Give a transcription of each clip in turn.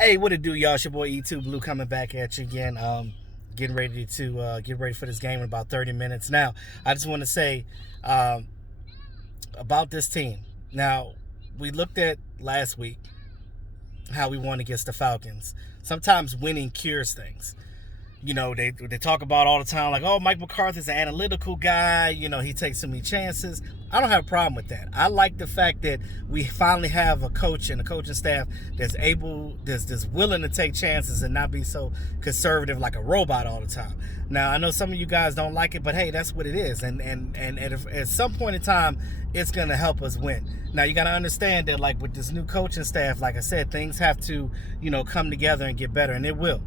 Hey, what it do, y'all? It's your boy E2 Blue coming back at you again. Getting ready to get ready for this game in about 30 minutes. Now, I just want to say about this team. Now, we looked at last week how we won against the Falcons. Sometimes winning cures things. You know, they talk about all the time, like, oh, Mike McCarthy's an analytical guy. You know, he takes so many chances. I don't have a problem with that. I like the fact that we finally have a coach and a coaching staff that's willing to take chances and not be so conservative like a robot all the time. Now, I know some of you guys don't like it, but hey, that's what it is. And at some point in time, it's going to help us win. Now, you got to understand that, like, with this new coaching staff, like I said, things have to, come together and get better, and it will.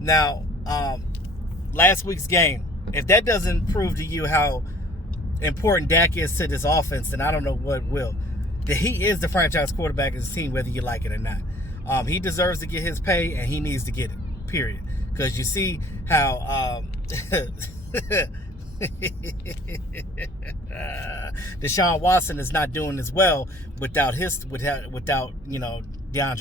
Now, last week's game, if that doesn't prove to you how important Dak is to this offense, then I don't know what will. That he is the franchise quarterback of this team, whether you like it or not. He deserves to get his pay, and he needs to get it, period. Because you see how Deshaun Watson is not doing as well without DeAndre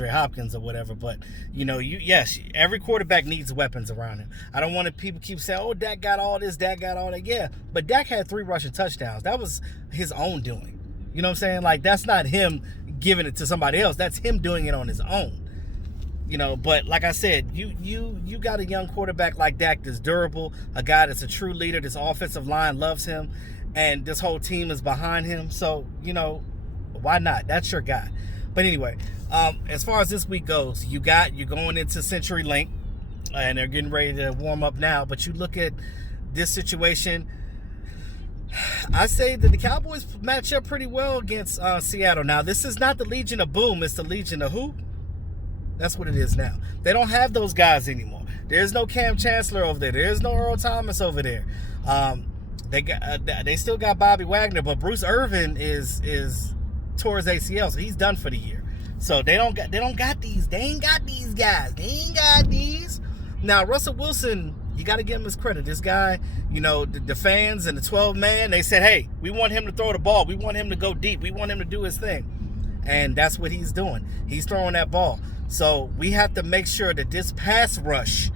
Hopkins or whatever. But yes, every quarterback needs weapons around him. I don't want people keep saying, oh, Dak got all this, Dak got all that. Yeah, but Dak had 3 rushing touchdowns. That was his own doing. You know what I'm saying? Like, that's not him giving it to somebody else. That's him doing it on his own. But like I said, you got a young quarterback like Dak that's durable, a guy that's a true leader. This offensive line loves him, and this whole team is behind him. So, why not? That's your guy. But anyway, as far as this week goes, you're going into CenturyLink, and they're getting ready to warm up now. But you look at this situation, I say that the Cowboys match up pretty well against Seattle. Now, this is not the Legion of Boom. It's the Legion of who? That's what it is now. They don't have those guys anymore. There's no Cam Chancellor over there. There's no Earl Thomas over there. They still got Bobby Wagner, but Bruce Irvin is tore his ACL, so he's done for the year. So they ain't got these guys. They ain't got these. Now, Russell Wilson, you got to give him his credit. This guy, the fans and the 12-man, they said, hey, we want him to throw the ball. We want him to go deep. We want him to do his thing. And that's what he's doing. He's throwing that ball. So we have to make sure that this pass rush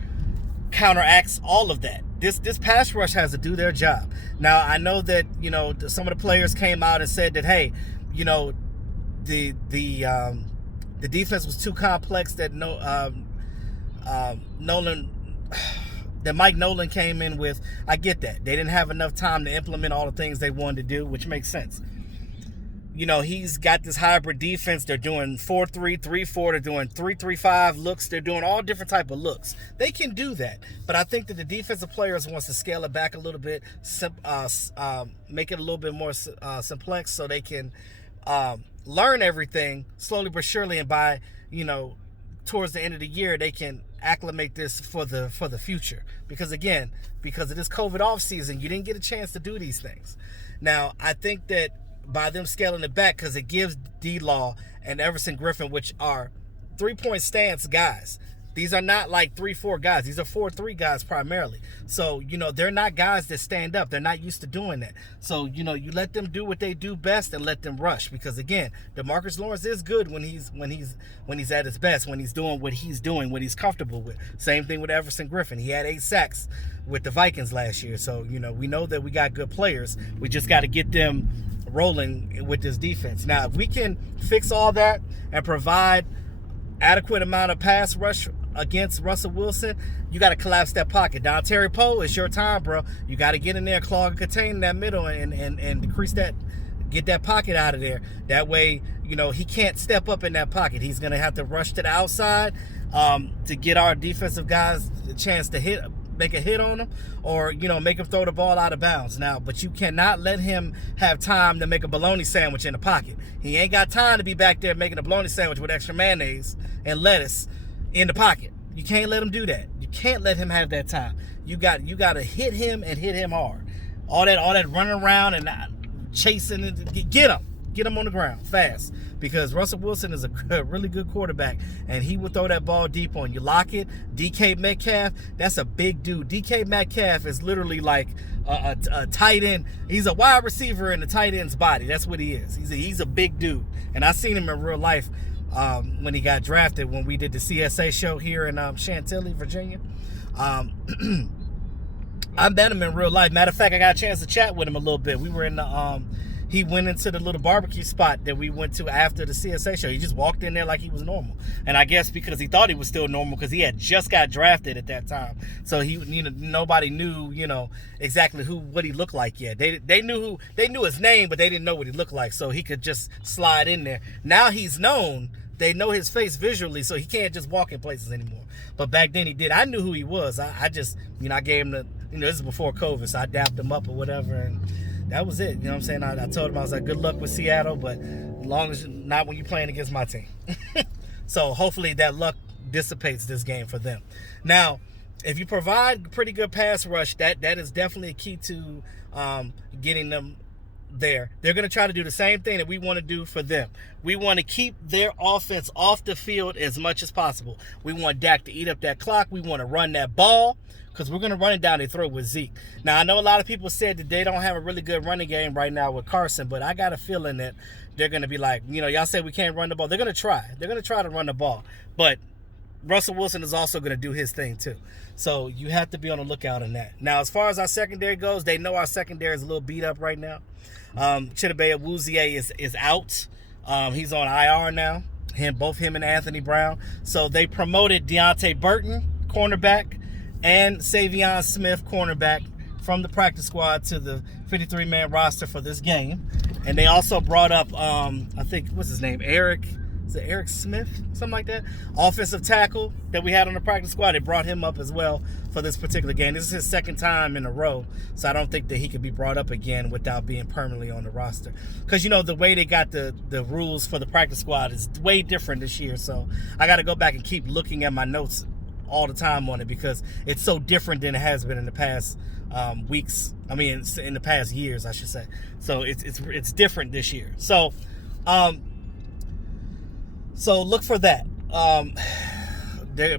counteracts all of that. This pass rush has to do their job. Now, I know that, some of the players came out and said that, hey, the defense was too complex, that Mike Nolan came in with. I get that. They didn't have enough time to implement all the things they wanted to do, which makes sense. He's got this hybrid defense. They're doing 4-3, 3-4. They're doing 3-3-5 looks. They're doing all different type of looks. They can do that. But I think that the defensive players wants to scale it back a little bit, make it a little bit more simplex so they can learn everything slowly but surely. And by, towards the end of the year, they can acclimate this for the future. Because, again, because of this COVID off season, you didn't get a chance to do these things. Now, I think that by them scaling it back, because it gives D-Law and Everson Griffin, which are 3-point stance guys. These are not like 3-4 guys. These are 4-3 guys primarily. So, they're not guys that stand up. They're not used to doing that. So, you let them do what they do best and let them rush. Because, again, DeMarcus Lawrence is good when he's at his best, when he's doing what he's doing, what he's comfortable with. Same thing with Everson Griffin. He had 8 sacks with the Vikings last year. So, we know that we got good players. We just got to get them rolling with this defense. Now, if we can fix all that and provide adequate amount of pass rush against Russell Wilson, you got to collapse that pocket. Terry Poe, it's your time, bro. You got to get in there, clog and contain that middle and decrease that, get that pocket out of there. That way, he can't step up in that pocket. He's going to have to rush to the outside to get our defensive guys a chance to make a hit on him, or make him throw the ball out of bounds. Now, but you cannot let him have time to make a bologna sandwich in the pocket. He ain't got time to be back there making a bologna sandwich with extra mayonnaise and lettuce in the pocket. You can't let him do that. You can't let him have that time. You got to hit him and hit him hard. All that running around and chasing, get him on the ground fast. Because Russell Wilson is a really good quarterback, and he will throw that ball deep on you. Lockett, DK Metcalf, that's a big dude. DK Metcalf is literally like a tight end. He's a wide receiver in the tight end's body. That's what he is. He's a big dude. And I've seen him in real life. when he got drafted, when we did the CSA show here in Chantilly, Virginia. I met him in real life. Matter of fact, I got a chance to chat with him a little bit. We were in the he went into the little barbecue spot that we went to after the CSA show. He just walked in there like he was normal. And I guess because he thought he was still normal because he had just got drafted at that time. So nobody knew, exactly what he looked like yet. They knew his name, but they didn't know what he looked like. So he could just slide in there. Now he's known. They know his face visually, so he can't just walk in places anymore. But back then he did. I knew who he was. I just, I gave him this is before COVID, so I dapped him up or whatever, and that was it. You know what I'm saying? I told him, I was like, good luck with Seattle, but as long as not when you're playing against my team. So hopefully that luck dissipates this game for them. Now, if you provide pretty good pass rush, that is definitely a key to getting them there. They're going to try to do the same thing that we want to do for them. We want to keep their offense off the field as much as possible. We want Dak to eat up that clock. We want to run that ball because we're going to run it down their throat with Zeke. Now, I know a lot of people said that they don't have a really good running game right now with Carson, but I got a feeling that they're going to be like, y'all say we can't run the ball. They're going to try. They're going to try to run the ball. But Russell Wilson is also going to do his thing too. So you have to be on the lookout on that. Now, as far as our secondary goes, they know our secondary is a little beat up right now. Chidobe Awuzie is out. He's on IR now. Both him and Anthony Brown. So they promoted Deontay Burton, cornerback, and Savion Smith, cornerback, from the practice squad to the 53-man roster for this game. And they also brought up, I think, what's his name? Is it Eric Smith? Something like that. Offensive tackle that we had on the practice squad. They brought him up as well for this particular game. This is his second time in a row, so I don't think that he could be brought up again without being permanently on the roster. Because, the way they got the rules for the practice squad is way different this year, so I got to go back and keep looking at my notes all the time on it because it's so different than it has been in the past weeks. I mean, in the past years, I should say. So it's different this year. So look for that.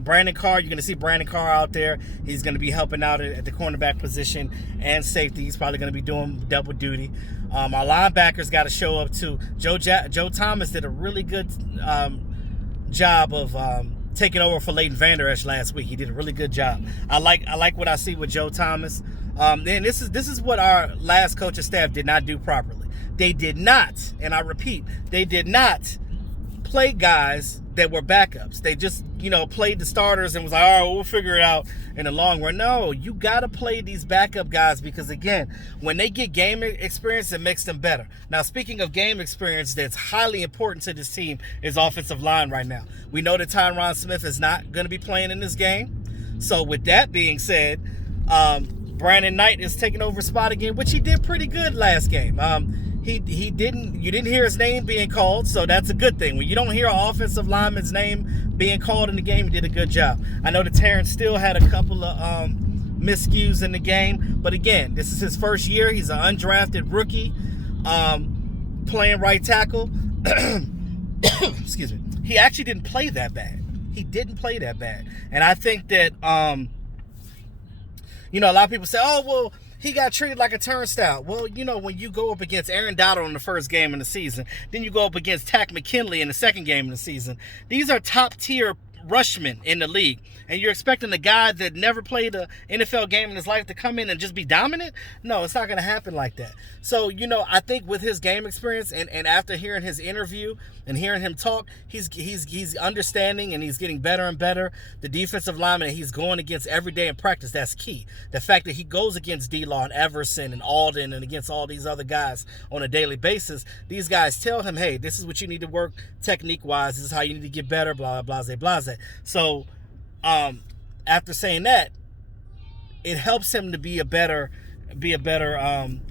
Brandon Carr, you're going to see Brandon Carr out there. He's going to be helping out at the cornerback position and safety. He's probably going to be doing double duty. Our linebackers got to show up too. Joe Thomas did a really good job of taking over for Leighton Vander Esch last week. He did a really good job. I like what I see with Joe Thomas. Then this is what our last coaching staff did not do properly. They did not, and I repeat, they did not play guys that were backups. They just, played the starters and was like, all right, we'll figure it out in the long run. No, you got to play these backup guys because, again, when they get game experience, it makes them better. Now, speaking of game experience, that's highly important to this team is offensive line right now. We know that Tyron Smith is not going to be playing in this game. So with that being said, Brandon Knight is taking over spot again, which he did pretty good last game. You didn't hear his name being called, so that's a good thing. When you don't hear an offensive lineman's name being called in the game, he did a good job. I know that Terrence still had a couple of miscues in the game, but again, this is his first year. He's an undrafted rookie playing right tackle. Excuse me. He actually didn't play that bad. And I think that a lot of people say, oh, well, he got treated like a turnstile. Well, when you go up against Aaron Donald in the first game of the season, then you go up against Tack McKinley in the second game of the season. These are top-tier rushmen in the league. And you're expecting a guy that never played an NFL game in his life to come in and just be dominant? No, it's not going to happen like that. So, I think with his game experience and after hearing his interview and hearing him talk, he's understanding and he's getting better and better. The defensive lineman that he's going against every day in practice, that's key. The fact that he goes against D-Law and Everson and Alden and against all these other guys on a daily basis, these guys tell him, hey, this is what you need to work technique-wise. This is how you need to get better, blah, blah, blah, blah. So, after saying that, it helps him to be a better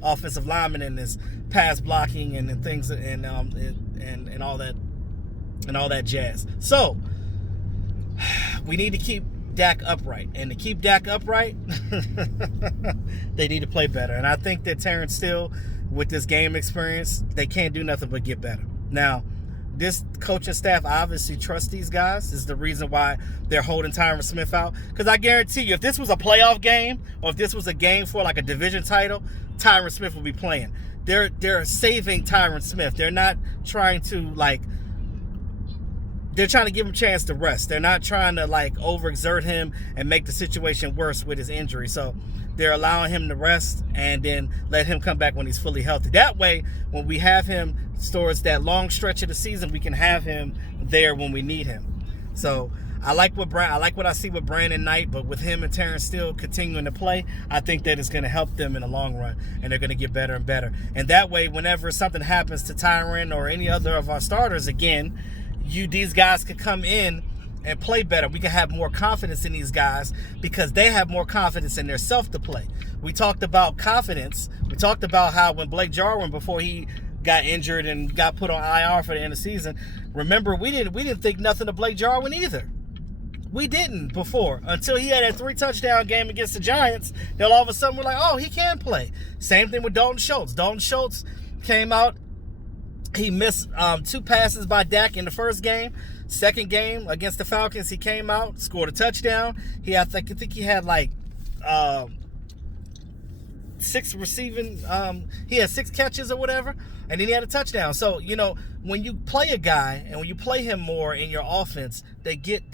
offensive lineman in his pass blocking and things and all that jazz. So we need to keep Dak upright, and to keep Dak upright, they need to play better. And I think that Terrence Steele, with this game experience, they can't do nothing but get better. Now, this coaching staff obviously trusts these guys. This is the reason why they're holding Tyron Smith out. Because I guarantee you, if this was a playoff game or if this was a game for like a division title, Tyron Smith will be playing. They're saving Tyron Smith. They're not trying to they're trying to give him a chance to rest. They're not trying to like overexert him and make the situation worse with his injury. So they're allowing him to rest and then let him come back when he's fully healthy. That way, when we have him towards that long stretch of the season, we can have him there when we need him. So I like what I see with Brandon Knight, but with him and Terrence Steele continuing to play, I think that it's going to help them in the long run, and they're going to get better and better. And that way, whenever something happens to Tyron or any other of our starters again, these guys could come in and play better. We can have more confidence in these guys because they have more confidence in their self to play. We talked about confidence. We talked about how when Blake Jarwin, before he got injured and got put on IR for the end of the season, remember, we didn't think nothing of Blake Jarwin either. We didn't before, until he had that 3-touchdown game against the Giants. Then all of a sudden we're like, oh, he can play. Same thing with Dalton Schultz. Dalton Schultz came out. He missed 2 passes by Dak in the first game. Second game against the Falcons, he came out, scored a touchdown. I think he had like 6 receiving. He had 6 catches or whatever, and then he had a touchdown. So when you play a guy and when you play him more in your offense, they get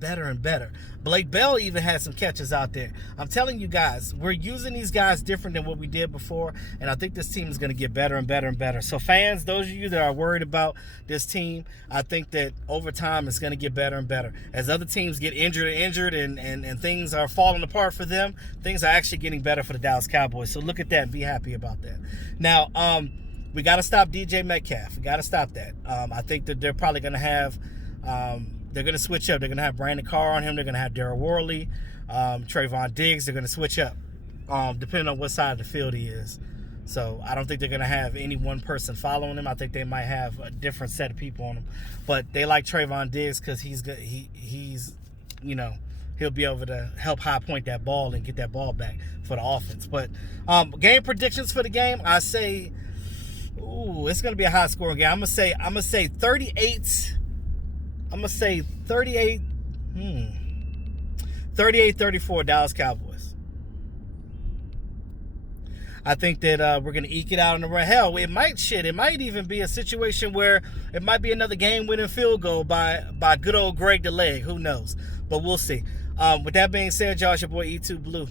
better and better. Blake Bell even had some catches out there. I'm telling you guys, we're using these guys different than what we did before, and I think this team is going to get better and better and better. So fans, those of you that are worried about this team, I think that over time it's going to get better and better. As other teams get injured and things are falling apart for them, things are actually getting better for the Dallas Cowboys. So look at that and be happy about that. Now, we got to stop DJ Metcalf. We got to stop that. I think that they're probably going to have they're going to switch up. They're going to have Brandon Carr on him. They're going to have Darryl Worley, Trayvon Diggs. They're going to switch up depending on what side of the field he is. So I don't think they're going to have any one person following him. I think they might have a different set of people on him. But they like Trayvon Diggs because he's he'll be able to help high point that ball and get that ball back for the offense. But game predictions for the game, I say, it's going to be a high scoring game. I'm gonna say 38. I'm going to say 38-34 Dallas Cowboys. I think that we're going to eke it out in the run. Hell, it might even be a situation where it might be another game-winning field goal by good old Greg the Leg. Who knows? But we'll see. With that being said, y'all, it's your boy E2 Blue.